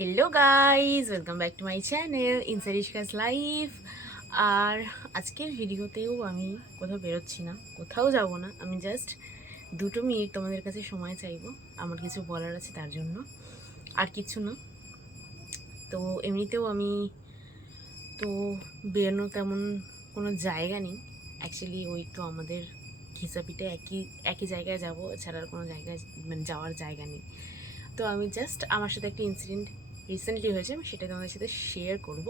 Hello guys, welcome back to my channel ইনসারিশকাস life. আর আজকের ভিডিওতেও আমি কোথাও বেরোচ্ছি না, কোথাও যাব না। আমি জাস্ট 2 মিনিট তোমাদের কাছে সময় চাইবো, আমার কিছু বলার আছে তার জন্য, আর কিছু না। তো এমনিতেও আমি তো বেরোনো তেমন কোনো জায়গা নেই অ্যাকচুয়ালি। ওই তো আমাদের ঘিসাপিঠে একই একই জায়গায় যাব, এছাড়া আর কোনো জায়গায় মানে যাওয়ার জায়গা নেই। তো আমি জাস্ট আমার সাথে একটা ইনসিডেন্ট রিসেন্টলি হয়েছে, আমি সেটা তোমাদের সাথে শেয়ার করব।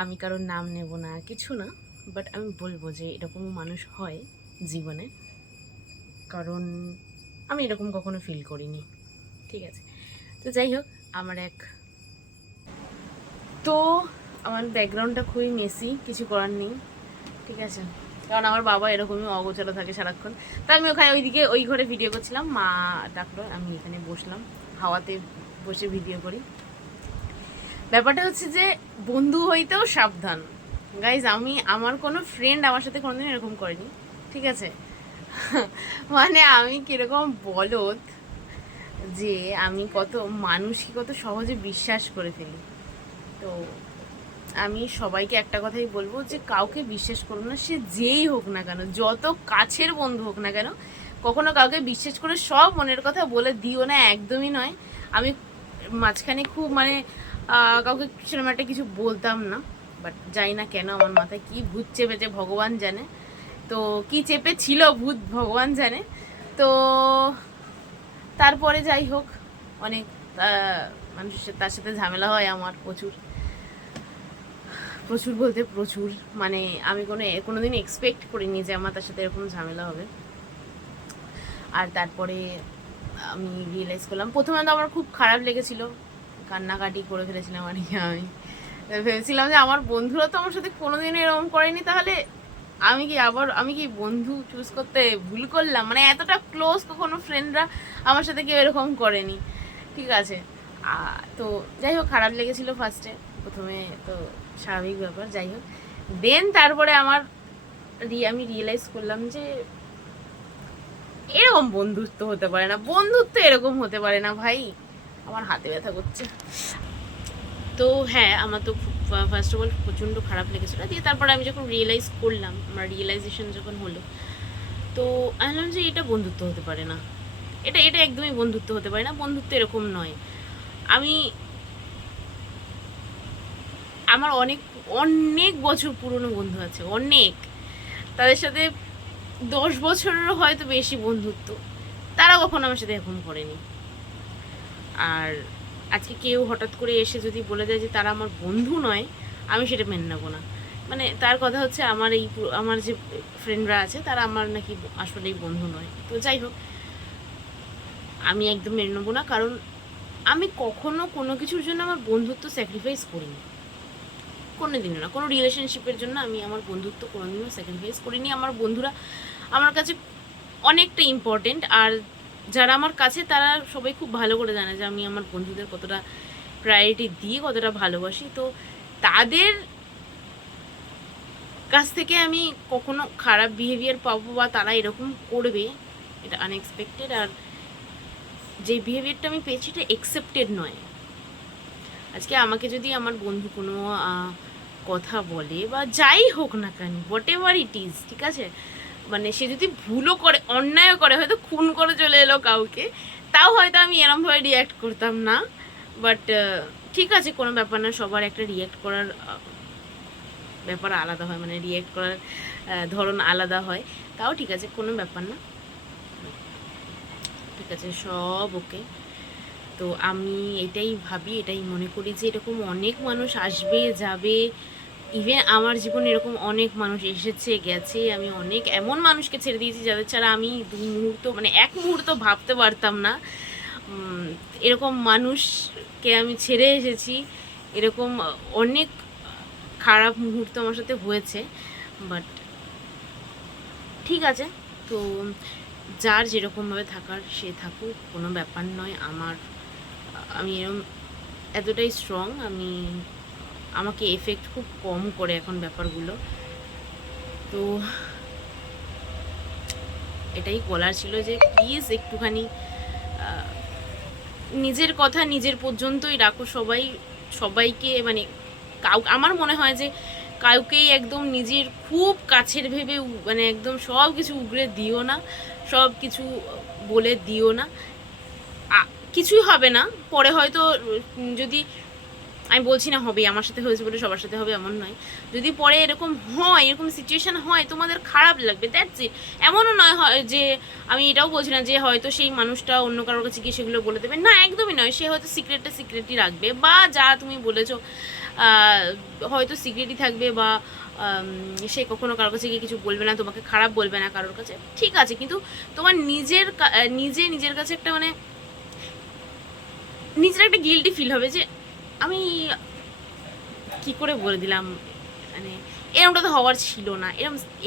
আমি কারোর নাম নেব না, কিছু না, বাট আমি বলবো যে এরকমও মানুষ হয় জীবনে, কারণ আমি এরকম কখনো ফিল করিনি। ঠিক আছে, তো যাই হোক, আমার এক তো আমার ব্যাকগ্রাউন্ডটা খুবই মেসি, কিছু করার নেই। ঠিক আছে, কারণ আমার বাবা এরকমই অগোছালো থাকে সারাক্ষণ। তো আমি ওখানে ওইদিকে ওই ঘরে ভিডিও করছিলাম, মা ডাকলো, আমি এখানে বসলাম হাওয়াতে বসে ভিডিও করি। ব্যাপারটা হচ্ছে যে বন্ধু হইতেও সাবধান গাইজ। আমার কোনো ফ্রেন্ড আমার সাথে কোনোদিন এরকম করেনি, ঠিক আছে? মানে আমি কিরকম বলদ যে আমি কত মানুষকে কত সহজে বিশ্বাস করে ফেলি। তো আমি সবাইকে একটা কথাই বলবো যে কাউকে বিশ্বাস করো না, সে যেই হোক না কেন, যত কাছের বন্ধু হোক না কেন, কখনো কাউকে বিশ্বাস করে সব মনের কথা বলে দিও না, একদমই নয়। আমি মাঝখানে খুব মানে কাউকে সেরকম একটা কিছু বলতাম না, বাট জানি না কেন আমার মাথায় কি ভূত চেপেছে ভগবান জানে। তো কি চেপে ছিল ভূত ভগবান জানে। তো তারপরে যাই হোক, অনেক মানুষের তার সাথে ঝামেলা হয় আমার, প্রচুর প্রচুর বলতে প্রচুর। মানে আমি কোনোদিন এক্সপেক্ট করিনি যে আমার তার সাথে এরকম ঝামেলা হবে। আর তারপরে আমি রিয়েলাইজ করলাম, প্রথমে তো আমার খুব খারাপ লেগেছিল, কান্নাকাটি করে ফেলেছিলাম আর কি। আমি ভেবেছিলাম যে আমার বন্ধুরা তো আমার সাথে কোনোদিনও এরকম করেনি, তাহলে আমি কি বন্ধু চুজ করতে ভুল করলাম? মানে এতটা ক্লোজ কখনো ফ্রেন্ডরা আমার সাথে কেউ এরকম করেনি, ঠিক আছে? তো যাই হোক, খারাপ লেগেছিল ফার্স্টে, প্রথমে তো স্বাভাবিক ব্যাপার। যাই হোক, দেন তারপরে আমি রিয়েলাইজ করলাম যে এরকম বন্ধুত্ব হতে পারে না, বন্ধুত্ব এরকম হতে পারে না ভাই। আমার হাতে ব্যথা করছে। তো হ্যাঁ, আমার তো ফার্স্ট অফ অল প্রচণ্ড খারাপ লেগেছিলো। দিয়ে তারপরে আমি যখন রিয়েলাইজ করলাম, আমার রিয়েলাইজেশন যখন হলো, তো আমি ভাবলাম যে এটা বন্ধুত্ব হতে পারে না, এটা এটা একদমই বন্ধুত্ব হতে পারে না, বন্ধুত্ব এরকম নয়। আমি আমার অনেক অনেক বছর পুরনো বন্ধু আছে, অনেক, তাদের সাথে 10 বছরেরও হয়তো বেশি বন্ধুত্ব, তারা কখনো আমার সাথে এরকম করেনি। আর আজকে কেউ হঠাৎ করে এসে যদি বলে দেয় যে তারা আমার বন্ধু নয়, আমি সেটা মেনে নেবো না। মানে তার কথা হচ্ছে আমার যে ফ্রেন্ডরা আছে তারা আমার নাকি আসলেই বন্ধু নয়। তো যাই হোক, আমি একদম মেনে নেবো না, কারণ আমি কখনো কোনো কিছুর জন্য আমার বন্ধুত্ব স্যাক্রিফাইস করিনি, কোনো দিনও না। কোনো রিলেশনশিপের জন্য আমি আমার বন্ধুত্ব কোনোদিনও স্যাক্রিফাইস করিনি। আমার বন্ধুরা আমার কাছে অনেকটা ইম্পর্টেন্ট, আর যারা আমার কাছে তারা সবাই খুব ভালো করে জানে যে আমি আমার বন্ধুদের কতটা প্রায়োরিটি দিই, কতটা ভালোবাসি। তো তাদের কাছ থেকে আমি কখনো খারাপ বিহেভিয়ার পাবো বা তারা এরকম করবে, এটা আনএক্সপেক্টেড। আর যে বিহেভিয়ারটা আমি পেয়েছি এটা অ্যাকসেপ্টেড নয়। আজকে আমাকে যদি আমার বন্ধু কোনো কথা বলে বা যাই হোক না কেন, হোয়াট এভার ইট ইজ, ঠিক আছে, মানে সে যদি ভুলও করে, অন্যায়ও করে, হয়তো খুন করে চলে এলো কাউকে, তাও হয়তো আমি এরমভাবে রিয়্যাক্ট করতাম না। বাট ঠিক আছে, কোনো ব্যাপার না, সবার একটা রিয়্যাক্ট করার ব্যাপার আলাদা হয়, মানে রিয়্যাক্ট করার ধরন আলাদা হয়। তাও ঠিক আছে, কোনো ব্যাপার না, ঠিক আছে, সব ওকে। তো আমি এটাই ভাবি, এটাই মনে করি যে এরকম অনেক মানুষ আসবে যাবে। ইভেন আমার জীবনে এরকম অনেক মানুষ এসেছে গেছে, আমি অনেক এমন মানুষকে ছেড়ে দিয়েছি যাদের ছাড়া আমি 2 মুহূর্ত মানে 1 মুহূর্ত ভাবতে পারতাম না। এরকম মানুষকে আমি ছেড়ে এসেছি, এরকম অনেক খারাপ মুহূর্ত আমার সাথে হয়েছে। বাট ঠিক আছে, তো যার যেরকমভাবে থাকার সে থাকুক, কোনো ব্যাপার নয়। আমি এরকম এতটাই স্ট্রং, আমাকে এফেক্ট খুব কম করে এখন ব্যাপারগুলো। তো এটাই বলার ছিল যে প্লিজ একটুখানি নিজের কথা নিজের পর্যন্তই রাখো। সবাইকে মানে আমার মনে হয় যে কাউকেই একদম নিজের খুব কাছের ভেবে মানে একদম সব কিছু উগড়ে দিও না, সব কিছু বলে দিও না। কিছুই হবে না পরে হয়তো, যদি আমি বলছি না হবে, আমার সাথে হয়েছে বলে সবার সাথে হবে এমন নয়, যদি পরে এরকম হয়, এরকম সিচুয়েশান হয়, তোমাদের খারাপ লাগবে, দ্যাটস ইট। এমনও নয় হয় যে, আমি এটাও বলছি না যে হয়তো সেই মানুষটা অন্য কারোর কাছে গিয়ে সেগুলো বলে দেবে, না একদমই নয়। সে হয়তো সিক্রেটই রাখবে, বা যা তুমি বলেছো হয়তো সিক্রেটই থাকবে, বা সে কখনো কারোর কাছে গিয়ে কিছু বলবে না, তোমাকে খারাপ বলবে না কারোর কাছে, ঠিক আছে। কিন্তু তোমার নিজের কাছে একটা মানে নিজের একটা গিল্টি ফিল হবে যে আমি কি করে বলে দিলাম, মানে এরকমটা তো হওয়ার ছিল না,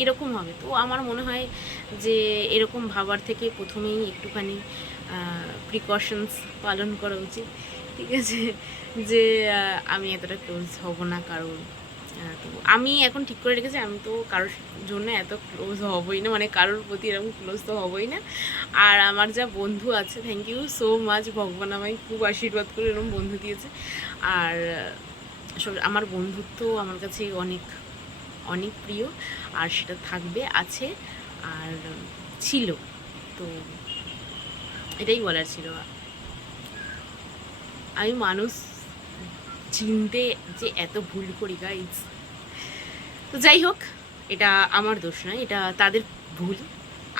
এরকম হবে। তো আমার মনে হয় যে এরকম ভাবার থেকে প্রথমেই একটুখানি প্রিকশনস পালন করা উচিত, ঠিক আছে। যে আমি এতটা ক্লোজ হব না, কারণ তো আমি এখন ঠিক করে রেখেছি আমি তো কারোর জন্য এত ক্লোজ হবই না, মানে কারোর প্রতি এরকম ক্লোজ তো হবই না। আর আমার যা বন্ধু আছে, থ্যাংক ইউ সো মাচ, ভগবান আমায় খুব আশীর্বাদ করে এরকম বন্ধু দিয়েছে। আর আমার বন্ধুত্ব আমার কাছে অনেক অনেক প্রিয়, আর সেটা থাকবে, আছে, আর ছিল। তো এটাই বলার ছিল। আমি মানুষ চিনতে যে এত ভুল করি গাইজ, তো যাই হোক, এটা আমার দোষ নয়, এটা তাদের ভুল।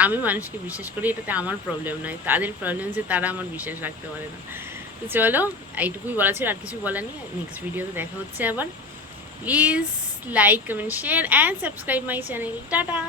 আমি মানুষকে বিশ্বাস করি, এটাতে আমার প্রবলেম নয়, তাদের প্রবলেম যে তারা আমার বিশ্বাস রাখতে পারে না। তো চলো, এইটুকুই বলা ছিল, আর কিছু বলার নেই। নেক্সট ভিডিওতে দেখা হচ্ছে আবার। Please like, comment, share and subscribe my channel. Tata.